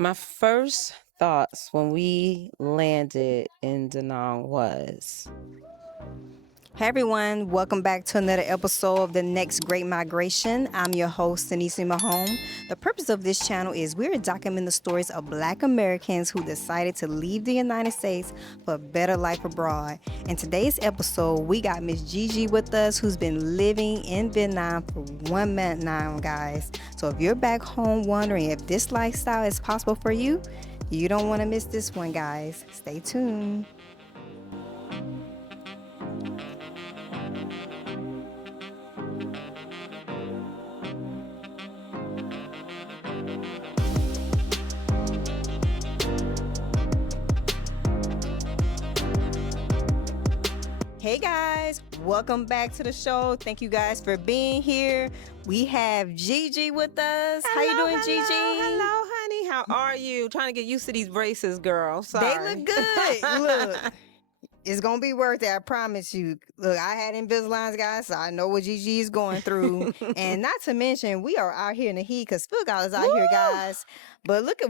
My first thoughts when we landed in Da Nang was, Hey everyone, welcome back to another episode of The Next Great Migration. I'm your host, Denise Mahone. The purpose of this channel is we're documenting the stories of Black Americans who decided to leave the United States for a better life abroad. In today's episode, we got Miss Gigi with us, who's been living in Vietnam for 1 month now, guys. So if you're back home wondering if this lifestyle is possible for you, you don't want to miss this one, guys. Stay tuned. Hey guys, welcome back to the show. Thank you guys for being here. We have Gigi with us. How you doing, Gigi? Hello, honey. How are you? Trying to get used to these braces, girl. They Sorry. look good. Look, it's gonna be worth it. I promise you. Look, I had Invisaligns, guys, so I know what Gigi is going through. And not to mention, we are out here in the heat because Philgall is out here, guys. But look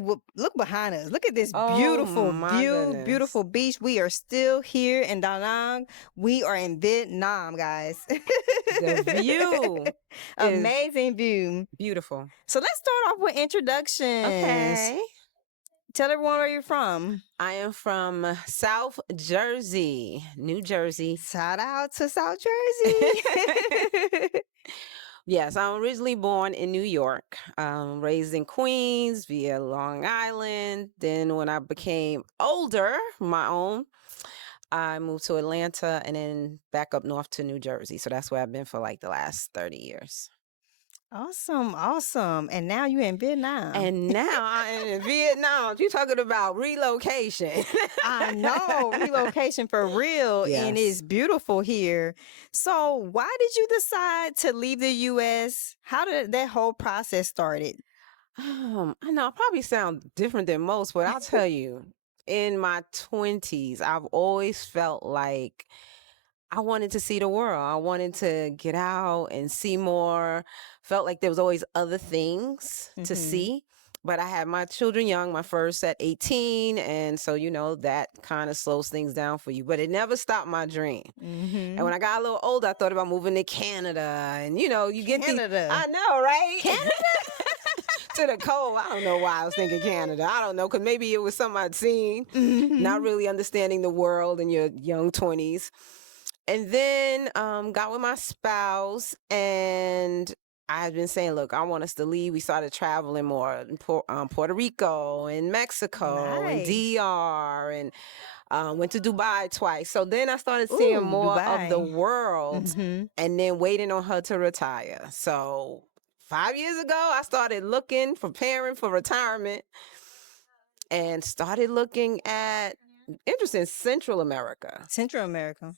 behind us. Look at this beautiful Oh, my view, goodness. beautiful beach. We are still here in Da Nang. We are in Vietnam, guys. The view is Amazing view. beautiful. So let's start off with introductions. Okay. Tell everyone where you're from. I am from South Jersey, New Jersey. Shout out to South Jersey. Yes, I'm originally born in New York, raised in Queens via Long Island. Then when I became older, my own, I moved to Atlanta and then back up north to New Jersey. So that's where I've been for like the last 30 years. Awesome. And now you're in Vietnam. And now I'm in Vietnam. You're talking about relocation. I know, relocation for real. And Yes. it's beautiful here. So why did you decide to leave the U.S.? How did that whole process started? I know I probably sound different than most, but I'll tell you, in my 20s, I've always felt like I wanted to see the world. I wanted to get out and see more. Felt like there was always other things to Mhm. see. But I had my children young, my first at 18. And so, that kind of slows things down for you. But it never stopped my dream. Mhm. And when I got a little older, I thought about moving to Canada. And, you get these. Canada. I know, right? Canada? To the cold. I don't know why I was thinking Canada. I don't know, because maybe it was something I'd seen, not really understanding the world in your young 20s. And then got with my spouse, and I had been saying, look, I want us to leave. We started traveling more in Puerto Rico and Mexico and Nice. DR, and went to Dubai twice. So then I started seeing Ooh, more of the Dubai. world, Mhm. and then waiting on her to retire. So 5 years ago, I started preparing for retirement, and started looking at, interesting, Central America. Central America.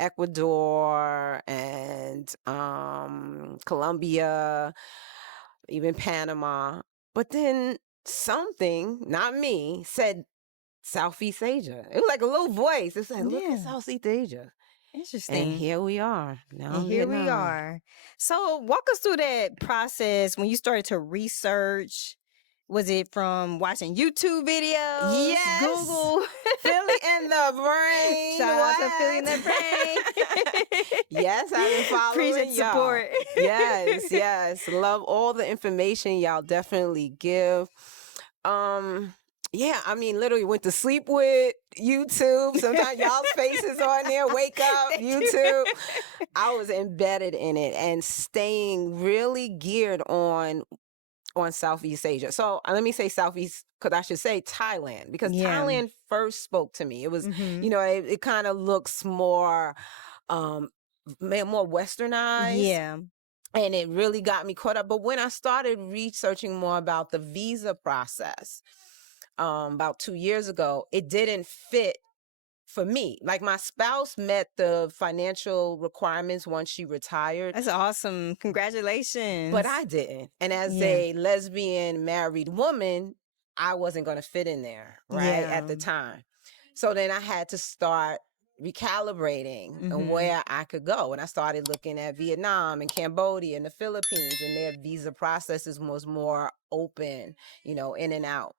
Ecuador and Colombia, even Panama. But then something, not me, said Southeast Asia. It was like a little voice. It said, look at Yeah. Southeast Asia. Interesting. And here we are. Now And in here we Vietnam. are. So walk us through that process when you started to research. Was it from watching YouTube videos? Yes. Google? Philly in the brain. Shout out to Philly in the What? brain. Yes, I've been following Appreciate y'all. support. Yes. Love all the information y'all definitely give. Yeah, I mean, literally went to sleep with YouTube. Sometimes y'all's faces on there. Wake up, Thank you. YouTube. I was embedded in it and staying really geared on Southeast Asia. So let me say Southeast, because I should say Thailand, because Yeah. Thailand first spoke to me. It was, Mhm. it kind of looks more westernized. Yeah. And it really got me caught up. But when I started researching more about the visa process, about 2 years ago, it didn't fit for me. Like, my spouse met the financial requirements once she retired, That's awesome. Congratulations. but I didn't. And as Yeah. a lesbian married woman, I wasn't going to fit in there, right, Yeah. at the time. So then I had to start recalibrating Mhm. and where I could go. And I started looking at Vietnam and Cambodia and the Philippines, and their visa processes was more open, in and out.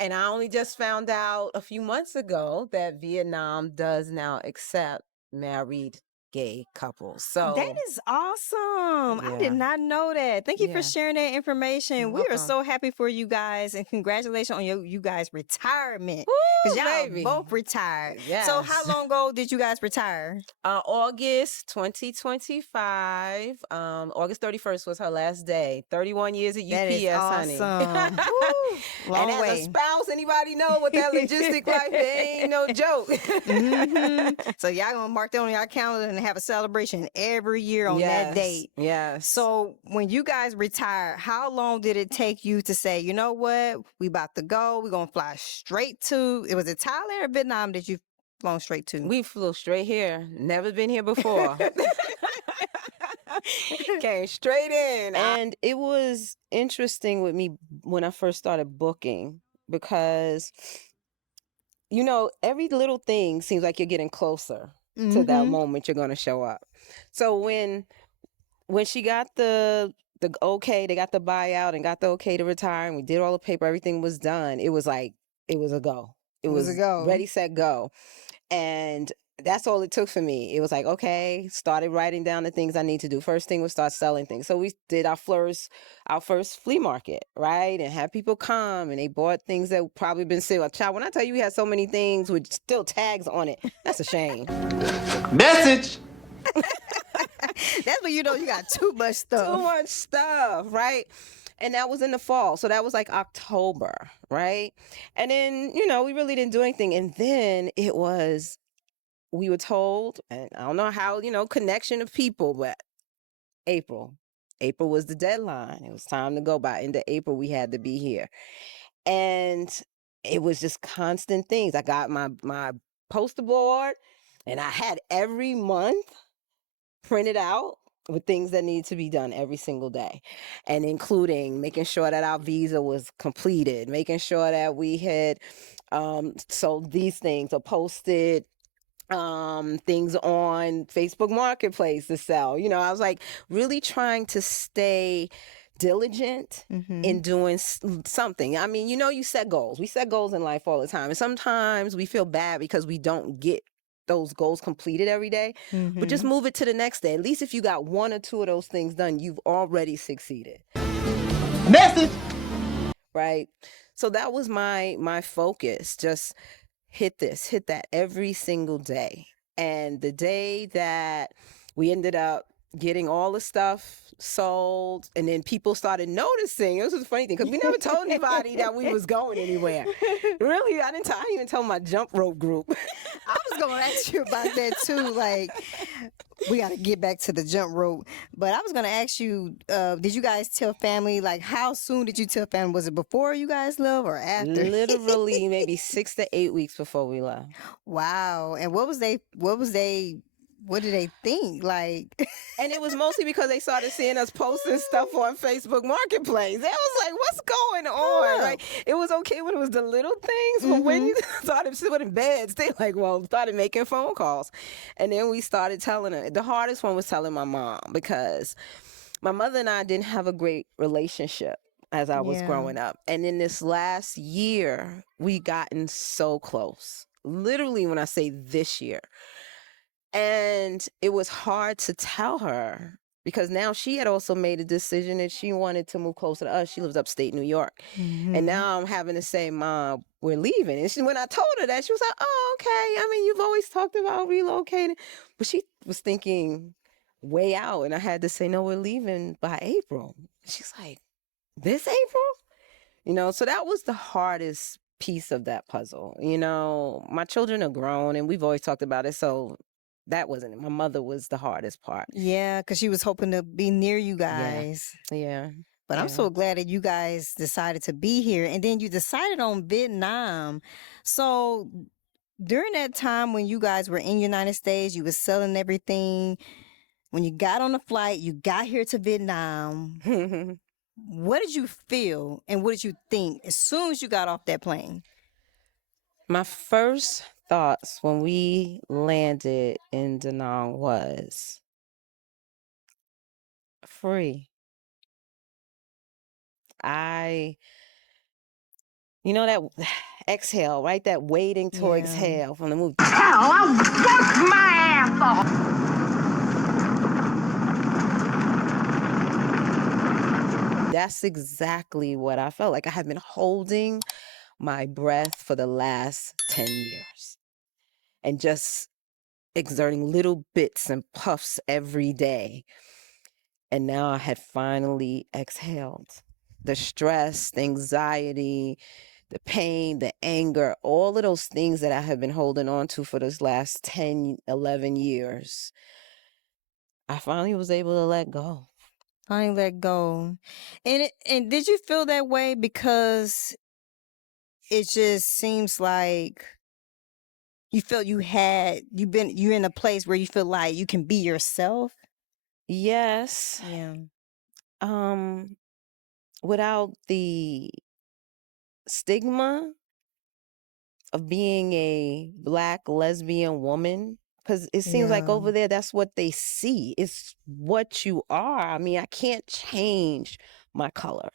And I only just found out a few months ago that Vietnam does now accept married gay couples. That So, is awesome. I did yeah. not know that. Thank you for Yeah. sharing that information. You're We are welcome. so happy for you guys and congratulations on you guys' retirement. Because Woo, y'all baby. both retired. So how Yes. long ago did you guys retire? August 2025. August 31st was her last day. 31 years at That is UPS, honey. awesome. Woo, And long as a way. spouse, anybody know what that logistic life, it ain't no joke. So y'all gonna mark that on your calendar and have a celebration every year on that date. Yes. So when you guys retired, how long did it take you to say, you know what, we about to go, we're gonna fly straight to, was it Thailand or Vietnam that you flown straight to? We flew straight here. Never been here before. Came straight in. And it was interesting with me when I first started booking because, you know, every little thing seems like you're getting closer to that moment you're going to show up. So when she got the okay, they got the buyout and got the okay to retire, and we did all the paper, everything was done. It was like, it was a go. It was a go. ready, set, go. And that's all it took for me. It was like, okay, started writing down the things I need to do. First thing was start selling things. So we did our first flea market, right? And had people come and they bought things that probably been sitting. Child, when I tell you we had so many things with still tags on it, that's a shame. Message. That's when you know you got too much stuff. Too much stuff, right? And that was in the fall. So that was like October, right? And then, you know, we really didn't do anything. And then we were told, and I don't know how, you know, connection of people, but April was the deadline. It was time to go. By end of April, we had to be here. And it was just constant things. I got my poster board and I had every month printed out with things that needed to be done every single day, and including making sure that our visa was completed, making sure that we had sold these things or posted things on Facebook Marketplace to sell. You know, I was like really trying to stay diligent in doing something. I mean, you know, you set goals. We set goals in life all the time. And sometimes we feel bad because we don't get those goals completed every day, but just move it to the next day. At least if you got one or two of those things done, you've already succeeded. Message. Right? So that was my focus. Just hit that every single day. And the day that we ended up getting all the stuff sold, and then people started noticing. It was a funny thing because we never told anybody that we was going anywhere. Really, I didn't even tell my jump rope group. I was gonna ask you about that too. Like, we got to get back to the jump rope, but I was gonna ask you, did you guys tell family? Like, how soon did you tell family? Was it before you guys left or after? Literally, maybe 6 to 8 weeks before we left. Wow. And what did they think? Like, and it was mostly because they started seeing us posting stuff on Facebook Marketplace. They was like, what's going on? Right? It was okay when it was the little things, but when you started sitting in beds, they started making phone calls. And then we started telling her. The hardest one was telling my mom, because my mother and I didn't have a great relationship as I was growing up. And in this last year, we gotten so close. Literally, when I say this year. And it was hard to tell her because now she had also made a decision that she wanted to move closer to us. She lives upstate New York. And now I'm having to say, Mom, we're leaving. And when I told her that, she was like, oh, okay. I mean, you've always talked about relocating. But she was thinking way out. And I had to say, no, we're leaving by April. She's like, this April? You know, so that was the hardest piece of that puzzle. You know, my children are grown and we've always talked about it. So that wasn't it. My mother was the hardest part. Yeah, because she was hoping to be near you guys. Yeah. But I'm so glad that you guys decided to be here. And then you decided on Vietnam. So during that time when you guys were in the United States, you were selling everything. When you got on the flight, you got here to Vietnam. What did you feel and what did you think as soon as you got off that plane? My first thoughts when we landed in Da Nang was free. I You know that exhale, right? That waiting to Yeah. exhale from the movie. Hell, I worked my ass off. That's exactly what I felt like. I had been holding my breath for the last 10 years and just exerting little bits and puffs every day. And now I had finally exhaled. The stress, the anxiety, the pain, the anger, all of those things that I have been holding on to for those last 10, 11 years, I finally was able to let go. Finally let go. And did you feel that way because it just seems like you felt you're in a place where you feel like you can be yourself? Yes. Yeah. Without the stigma of being a Black lesbian woman, because it seems like Yeah. over there, that's what they see. It's what you are. I mean, I can't change my color,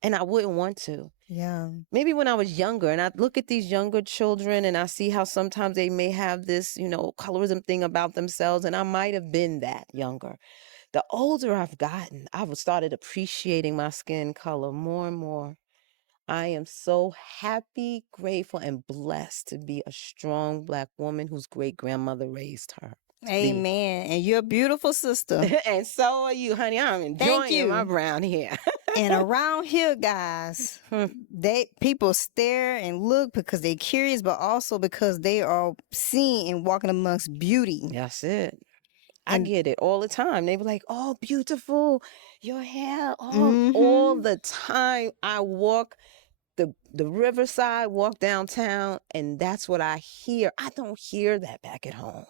and I wouldn't want to. Yeah. Maybe when I was younger and I look at these younger children and I see how sometimes they may have this, colorism thing about themselves, and I might have been that younger. The older I've gotten, I've started appreciating my skin color more and more. I am so happy, grateful, and blessed to be a strong Black woman whose great-grandmother raised her to be. Amen. And you're a beautiful sister. And so are you, honey. I'm enjoying my brown hair. And around here, guys, people stare and look because they're curious, but also because they are seeing and walking amongst beauty. That's it. I And- get it all the time. They be like, "Oh, beautiful, your hair." All the time. I walk the riverside, walk downtown, and that's what I hear. I don't hear that back at home.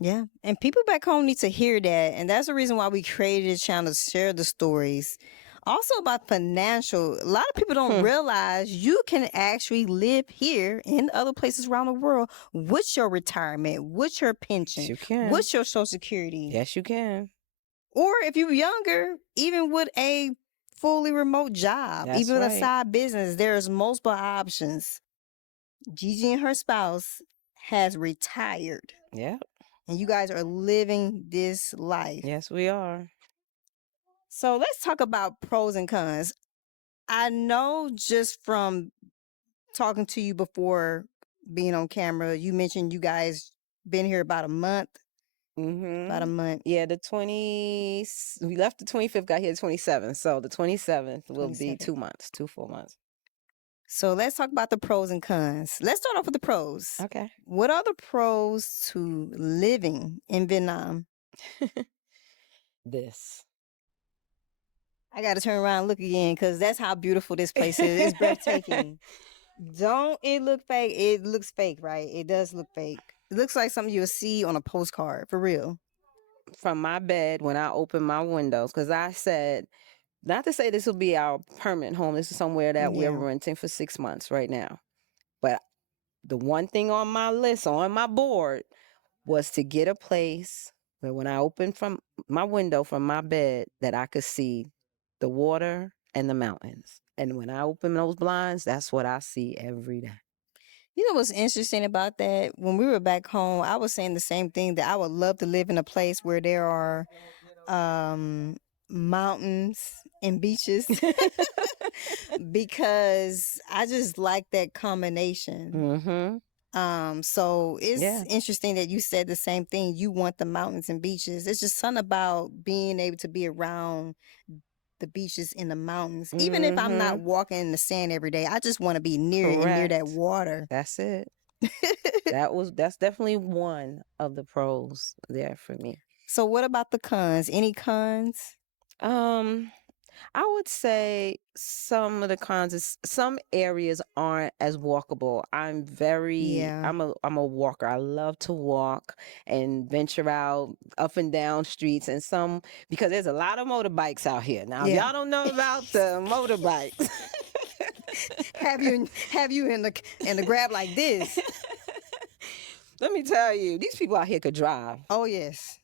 Yeah. And people back home need to hear that. And that's the reason why we created a channel to share the stories. Also about financial. A lot of people don't realize you can actually live here in other places around the world with your retirement, with your pension, Yes, you can. with your Social Security. Yes, you can. Or if you're younger, even with a fully remote job, That's even with a right. side business, there's multiple options. Gigi and her spouse has retired. Yeah. And you guys are living this life. Yes, we are. So let's talk about pros and cons. I know just from talking to you before being on camera, you mentioned you guys been here about a month. About a month. Yeah, we left the 25th, got here the 27th. So the 27th will be 27th. 2 months, 2 full months. So let's talk about the pros and cons. Let's start off with the pros. Okay. What are the pros to living in Vietnam? This. I got to turn around and look again because that's how beautiful this place is. It's breathtaking. Don't it look fake? It looks fake, right? It does look fake. It looks like something you'll see on a postcard, for real. From my bed, when I open my windows, because I said, not to say this will be our permanent home. This is somewhere that we're renting for 6 months right now. But the one thing on my list, on my board, was to get a place where when I open from my window from my bed, that I could see the water and the mountains. And when I open those blinds, that's what I see every day. You know what's interesting about that? When we were back home, I was saying the same thing, that I would love to live in a place where there are mountains and beaches because I just like that combination. So it's interesting that you said the same thing. You want the mountains and beaches. It's just something about being able to be around the beaches in the mountains. Even if I'm not walking in the sand every day, I just want to be near it and near that water. That's it. That's definitely one of the pros there for me. So what about the cons? Any cons? I would say some of the cons is some areas aren't as walkable. I'm a walker. I love to walk and venture out up and down streets, and because there's a lot of motorbikes out here. Now, if y'all don't know about the motorbikes. have you in the grab like this? Let me tell you, these people out here could drive. Oh yes.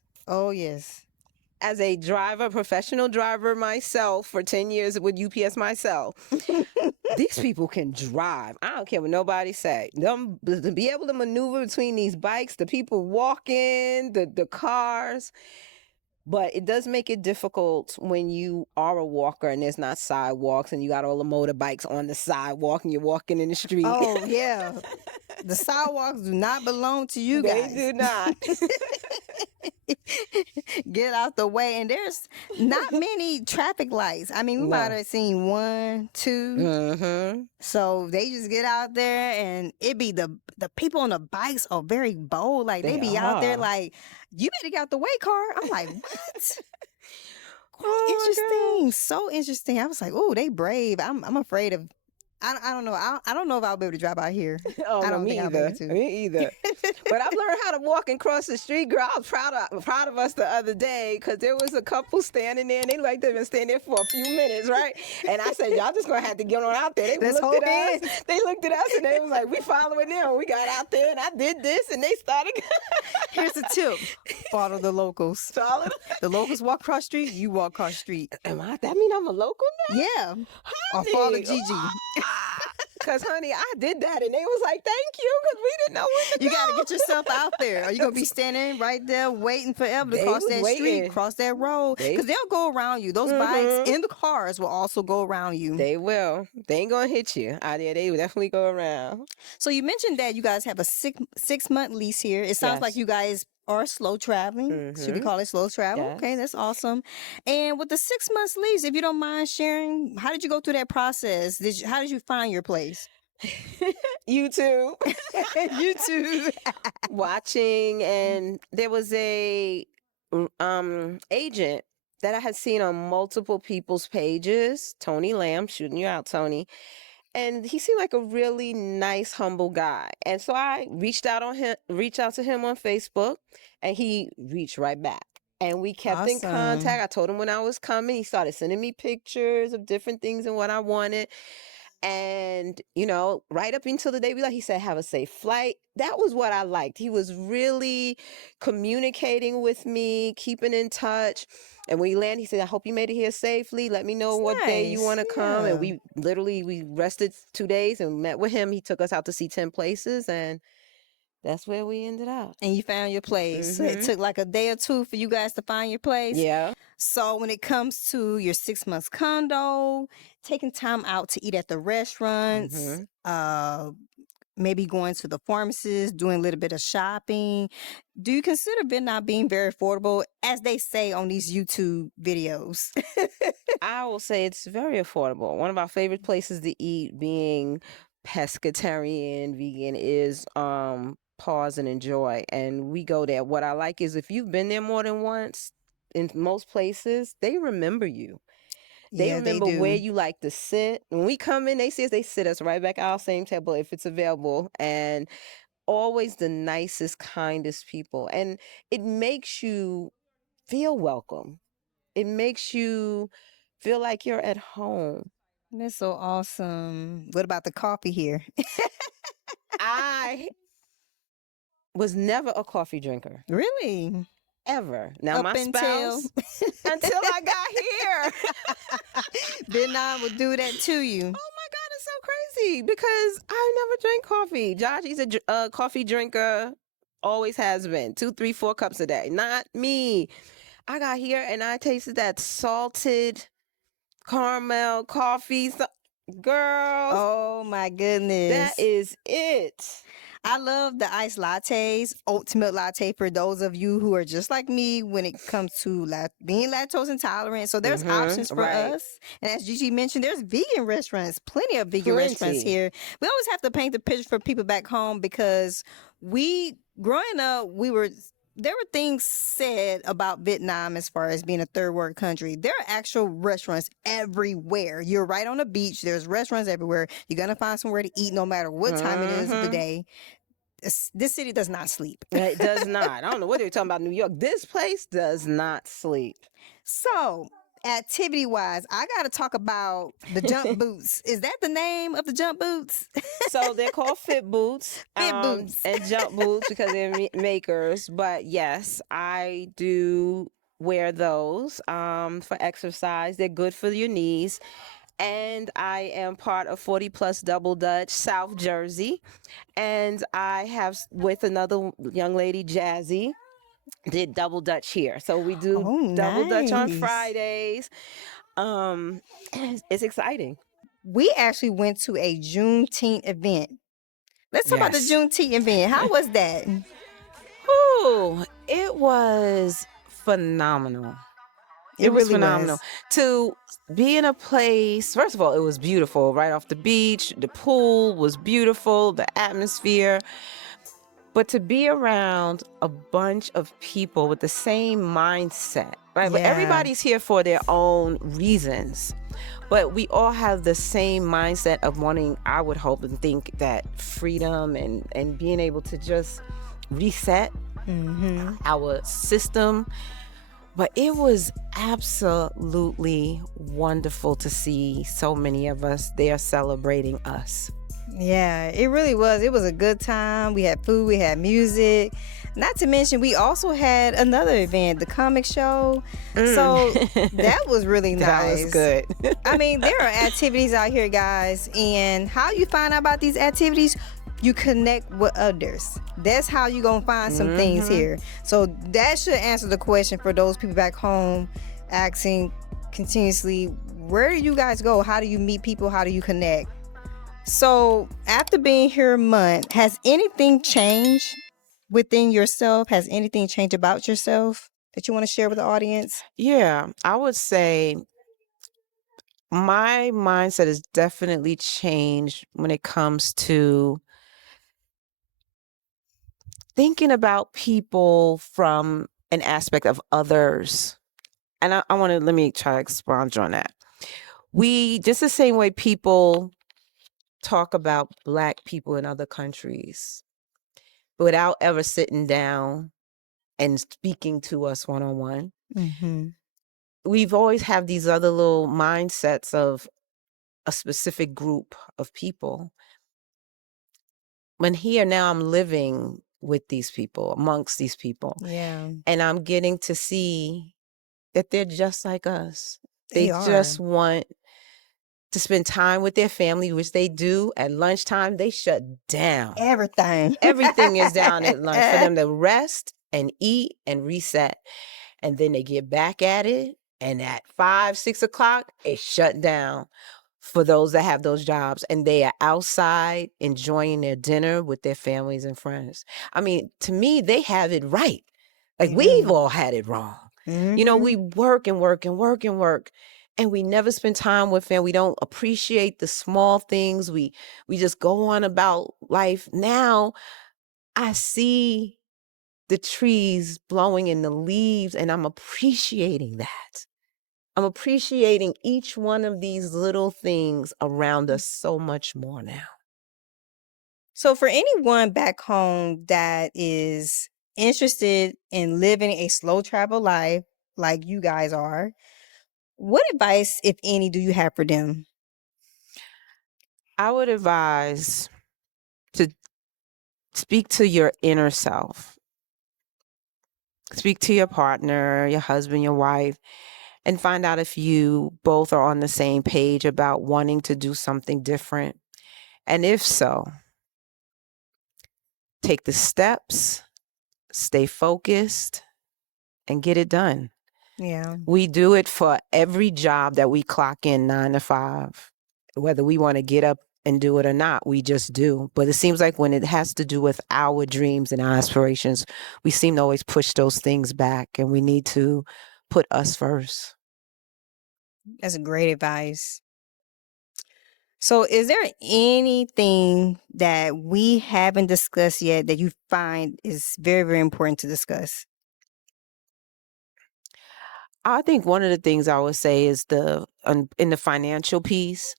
as a driver, professional driver myself for 10 years with UPS myself, these people can drive. I don't care what nobody say. Them, to be able to maneuver between these bikes, the people walking, the cars. But it does make it difficult when you are a walker and there's not sidewalks and you got all the motorbikes on the sidewalk and you're walking in the street. Oh, yeah. The sidewalks do not belong to you guys. They do not. Get out the way. And there's not many traffic lights. I mean, we might have seen 1, 2. Mm-hmm. So they just get out there, and it be the people on the bikes are very bold. Like they be out there like, you better get out the way, car. I'm like, what? Interesting. So interesting. I was like, oh, they brave. I'm afraid of. I don't know. I don't know if I'll be able to drive out here. Oh, I don't me think I'll be either. able to. Me either. But I've learned how to walk and cross the street, girl. I was proud of us the other day because there was a couple standing there and they like they've been standing there for a few minutes, right? And I said, y'all just gonna have to get on out there. They Let's looked at hold us. They looked at us and they was like, we following them. We got out there and I did this and they started. Here's the tip: follow the locals. Solid. The locals walk cross street. You walk cross street. That mean I'm a local now? Yeah. Or follow Gigi. Because, honey, I did that, and they was like, thank you, because we didn't know where to You go. got to get yourself out there. Are you going to be standing right there waiting forever to They cross was that waiting. street, cross that road? Because they'll go around you. Those bikes in the cars will also go around you. They will. They ain't going to hit you out there. They will definitely go around. So you mentioned that you guys have a 6-month lease here. It sounds like you guys are slow traveling. Should we call it slow travel? Yes. Okay, that's awesome. And with the 6 months lease, if you don't mind sharing, how did you go through that process? How did you find your place? YouTube. YouTube. Watching, and there was a agent that I had seen on multiple people's pages. Tony Lamb, shooting you out, Tony. And he seemed like a really nice, humble guy. And so I reached out to him on Facebook, and he reached right back. And we kept in contact. I told him when I was coming. He started sending me pictures of different things and what I wanted. And, right up until the day we left, he said, have a safe flight. That was what I liked. He was really communicating with me, keeping in touch. And when he landed, he said, I hope you made it here safely. Let me know what day you want to come. And we rested 2 days and met with him. He took us out to see 10 places, and that's where we ended up. And you found your place. So it took like a day or two for you guys to find your place. Yeah. So when it comes to your 6 months condo, taking time out to eat at the restaurants, maybe going to the pharmacist, doing a little bit of shopping, do you consider Vietnam being very affordable, as they say on these YouTube videos? I will say it's very affordable. One of our favorite places to eat, being pescatarian, vegan, is Pause and Enjoy. And we go there. What I like is if you've been there more than once, in most places, they remember you. They remember where you like to sit. When we come in, they sit us right back at our same table if it's available. And always the nicest, kindest people. And it makes you feel welcome. It makes you feel like you're at home. That's so awesome. What about the coffee here? I was never a coffee drinker. Really? Ever. Now, Up my spouse, until I got here. Vietnam would do that to you. Oh my God, it's so crazy because I never drank coffee. Josh, he's a coffee drinker, always has been. 2, 3, 4 cups a day. Not me. I got here and I tasted that salted caramel coffee. Girl. Oh my goodness. That is it. I love the iced lattes, oat milk latte for those of you who are just like me when it comes to being lactose intolerant. So there's options for us. And as Gigi mentioned, there's vegan restaurants, plenty of vegan restaurants here. We always have to paint the picture for people back home because growing up, there were things said about Vietnam as far as being a third world country. There are actual restaurants everywhere. You're right on the beach. There's restaurants everywhere. You're going to find somewhere to eat no matter what time it is of the day. This city does not sleep. It does not. I don't know what they're talking about New York. This place does not sleep. So, activity-wise, I got to talk about the jump boots. Is that the name of the jump boots? So they're called fit boots. Fit boots. And jump boots because they're makers. But yes, I do wear those for exercise. They're good for your knees. And I am part of 40 Plus Double Dutch South Jersey. And I have with another young lady, Jazzy, did Double Dutch here. So we do Oh, Double Dutch on nice. Fridays. It's exciting. We actually went to a Juneteenth event. Let's talk about the Yes. Juneteenth event. How was that? Ooh, it was phenomenal. It was really phenomenal was. to be in a place. First of all, it was beautiful right off the beach. The pool was beautiful, the atmosphere. But to be around a bunch of people with the same mindset, right? But Yeah. everybody's here for their own reasons. But we all have the same mindset of wanting, I would hope and think, that freedom and being able to just reset our system. But it was absolutely wonderful to see so many of us there celebrating us. Yeah, it really was. It was a good time. We had food, we had music. Not to mention, we also had another event, the comic show. So that was really nice. That was good. I mean, there are activities out here, guys. And how you find out about these activities? You connect with others. That's how you gonna find some things here. So that should answer the question for those people back home asking continuously, where do you guys go? How do you meet people? How do you connect? So after being here a month, has anything changed within yourself? Has anything changed about yourself that you want to share with the audience? Yeah, I would say my mindset has definitely changed when it comes to thinking about people from an aspect of others. And I want to, let me try to expound on that. We, just the same way people talk about Black people in other countries without ever sitting down and speaking to us one-on-one. We've always have these other little mindsets of a specific group of people. When here now I'm living with these people, amongst these people, Yeah, and I'm getting to see that they're just like us. they just are. want to spend time with their family, which they do. At lunchtime, they shut down. Everything. Everything is down at lunch for them to rest and eat and reset. And then they get back at it. And at 5, 6 o'clock, it's shut down for those that have those jobs. And they are outside enjoying their dinner with their families and friends. I mean, to me, they have it right. Like, They we've do. all had it wrong. You know, we work and work and work and work, and we never spend time with them. We don't appreciate the small things. We just go on about life. Now I see the trees blowing in the leaves, and I'm appreciating that. I'm appreciating each one of these little things around us so much more now. So for anyone back home that is interested in living a slow travel life like you guys are, what advice, if any, do you have for them? I would advise to speak to your inner self. Speak to your partner, your husband, your wife, and find out if you both are on the same page about wanting to do something different. And if so, take the steps, stay focused, and get it done. Yeah. We do it for every job that we clock in 9 to 5. Whether we want to get up and do it or not, we just do. But it seems like when it has to do with our dreams and our aspirations, we seem to always push those things back, and we need to put us first. That's great advice. So is there anything that we haven't discussed yet that you find is very, very important to discuss? I think one of the things I would say is in the financial piece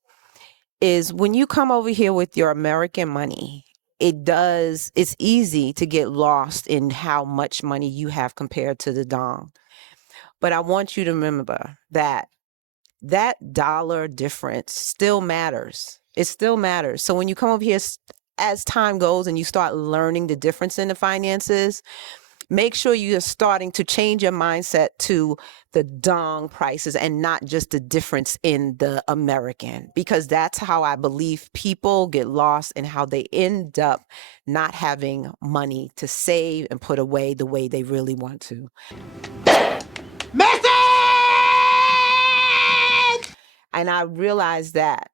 is when you come over here with your American money, it's easy to get lost in how much money you have compared to the dong. But I want you to remember that dollar difference still matters. It still matters. So when you come over here, as time goes and you start learning the difference in the finances, make sure you're starting to change your mindset to the dong prices and not just the difference in the American, because that's how I believe people get lost and how they end up not having money to save and put away the way they really want to. Message! And I realized that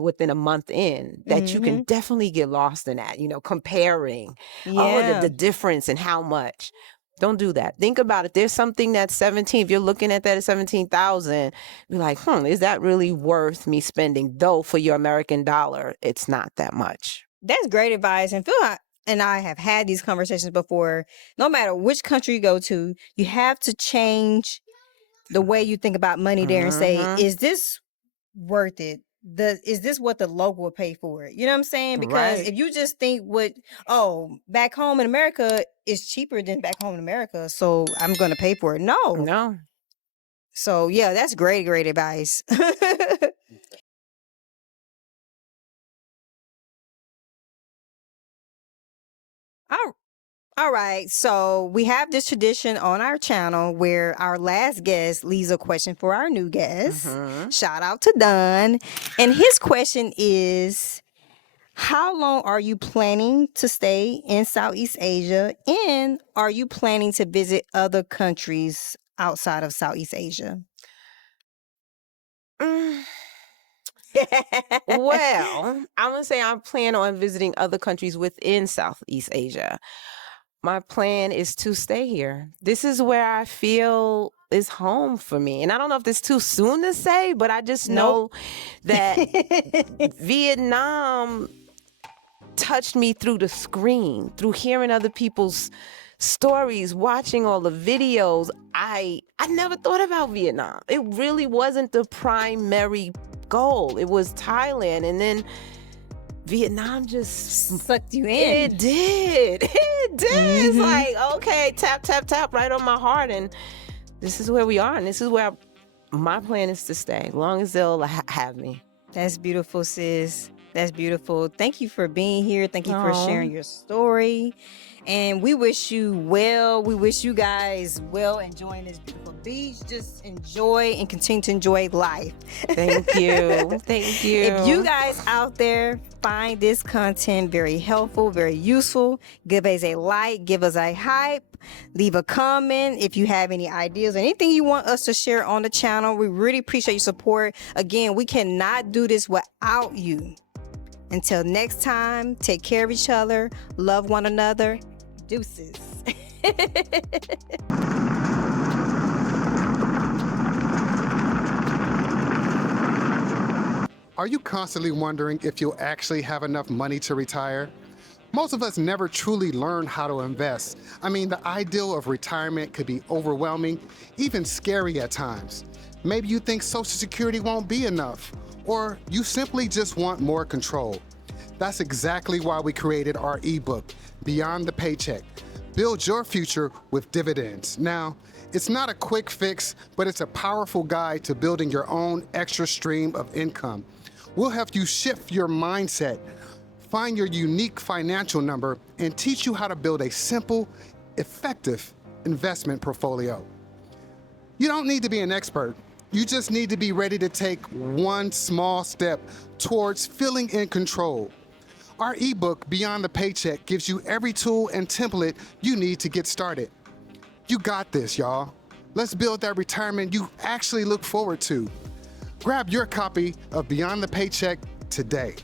within a month in, that you can definitely get lost in that, comparing, the difference and how much. Don't do that. Think about it. There's something that's 17. If you're looking at that at 17,000, you're like, is that really worth me spending? Though for your American dollar, it's not that much. That's great advice. And Phil and I have had these conversations before. No matter which country you go to, you have to change the way you think about money there and say, is this worth it? Is this what the local will pay for it? You know what I'm saying? Because if you just think back home in America is cheaper than back home in America, so I'm going to pay for it. No. So yeah, that's great advice. All right, so we have this tradition on our channel where our last guest leaves a question for our new guest. Shout out to Don. And his question is, how long are you planning to stay in Southeast Asia? And are you planning to visit other countries outside of Southeast Asia? Well, I'm going to say I plan on visiting other countries within Southeast Asia. My plan is to stay here. This is where I feel is home for me. And I don't know if it's too soon to say, but I just know that Vietnam touched me through the screen, through hearing other people's stories, watching all the videos. I never thought about Vietnam. It really wasn't the primary goal. It was Thailand, and then Vietnam just sucked you in. It did. It's like, okay, tap, tap, tap right on my heart. And this is where we are. And this is where my plan is to stay, as long as they'll have me. That's beautiful, sis. That's beautiful. Thank you for being here. Thank you for sharing your story. And we wish you well. We wish you guys well enjoying this beautiful beach. Just enjoy and continue to enjoy life. Thank you. Thank you. If you guys out there find this content very helpful, very useful, give us a like, give us a hype, leave a comment if you have any ideas, anything you want us to share on the channel. We really appreciate your support. Again, we cannot do this without you. Until next time, take care of each other, love one another. Deuces. Are you constantly wondering if you'll actually have enough money to retire? Most of us never truly learn how to invest. I mean, the ideal of retirement could be overwhelming, even scary at times. Maybe you think Social Security won't be enough, or you simply just want more control. That's exactly why we created our ebook, Beyond the Paycheck. Build your future with dividends. Now, it's not a quick fix, but it's a powerful guide to building your own extra stream of income. We'll help you shift your mindset, find your unique financial number, and teach you how to build a simple, effective investment portfolio. You don't need to be an expert. You just need to be ready to take one small step towards feeling in control. Our ebook, Beyond the Paycheck, gives you every tool and template you need to get started. You got this, y'all. Let's build that retirement you actually look forward to. Grab your copy of Beyond the Paycheck today.